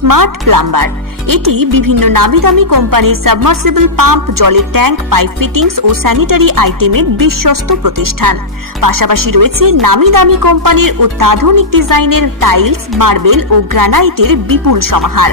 Smart plumber এটি বিভিন্ন নামি দামি কোম্পানির সাবমার্সিবল পাম্প জলের ট্যাঙ্ক পাইপ ফিটিংস ও স্যানিটারি আইটেমের বিশ্বস্ত প্রতিষ্ঠান। পাশাপাশি রয়েছে নামি দামি কোম্পানির অত্যাধুনিক ডিজাইনের টাইলস মার্বেল ও গ্রানাইটের বিপুল সমাহার।